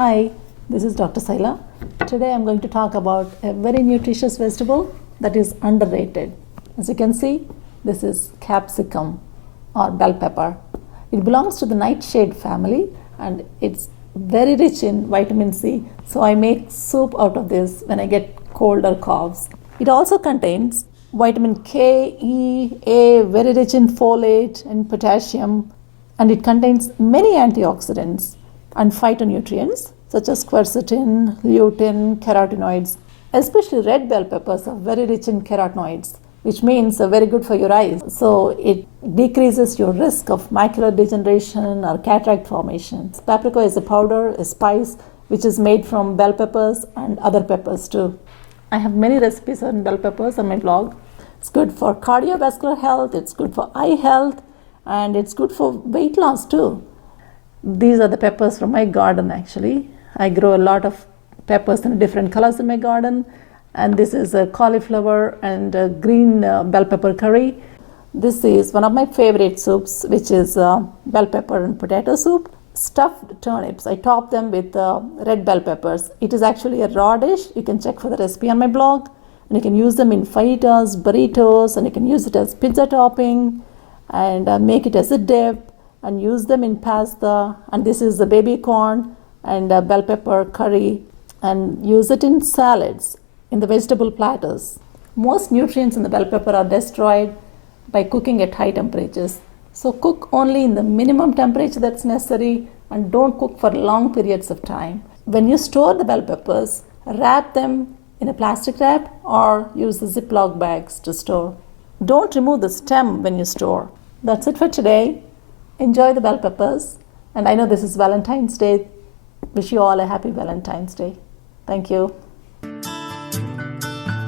Hi, this is Dr. Saila. Today I'm going to talk about a very nutritious vegetable that is underrated. As you can see, this is capsicum or bell pepper. It belongs to the nightshade family and it's very rich in vitamin C. So I make soup out of this when I get cold or coughs. It also contains vitamin K, E, A, very rich in folate and potassium, and it contains many antioxidants and phytonutrients such as quercetin, lutein, carotenoids. Especially red bell peppers are very rich in carotenoids, which means they're very good for your eyes. So it decreases your risk of macular degeneration or cataract formation. Paprika is a powder, a spice, which is made from bell peppers and other peppers too. I have many recipes on bell peppers on my blog. It's good for cardiovascular health, it's good for eye health, and it's good for weight loss too. These are the peppers from my garden actually. I grow a lot of peppers in different colors in my garden, and this is a cauliflower and a green bell pepper curry. This is one of my favorite soups, which is bell pepper and potato soup. Stuffed turnips, I top them with red bell peppers. It is actually a raw dish. You can check for the recipe on my blog, and you can use them in fajitas, burritos, and you can use it as pizza topping and make it as a dip and use them in pasta. And this is the baby corn and bell pepper curry, and use it in salads, in the vegetable platters. Most nutrients in the bell pepper are destroyed by cooking at high temperatures. So cook only in the minimum temperature that's necessary and don't cook for long periods of time. When you store the bell peppers, wrap them in a plastic wrap or use the Ziploc bags to store. Don't remove the stem when you store. That's it for today. Enjoy the bell peppers. And I know this is Valentine's Day. Wish you all a happy Valentine's Day. Thank you.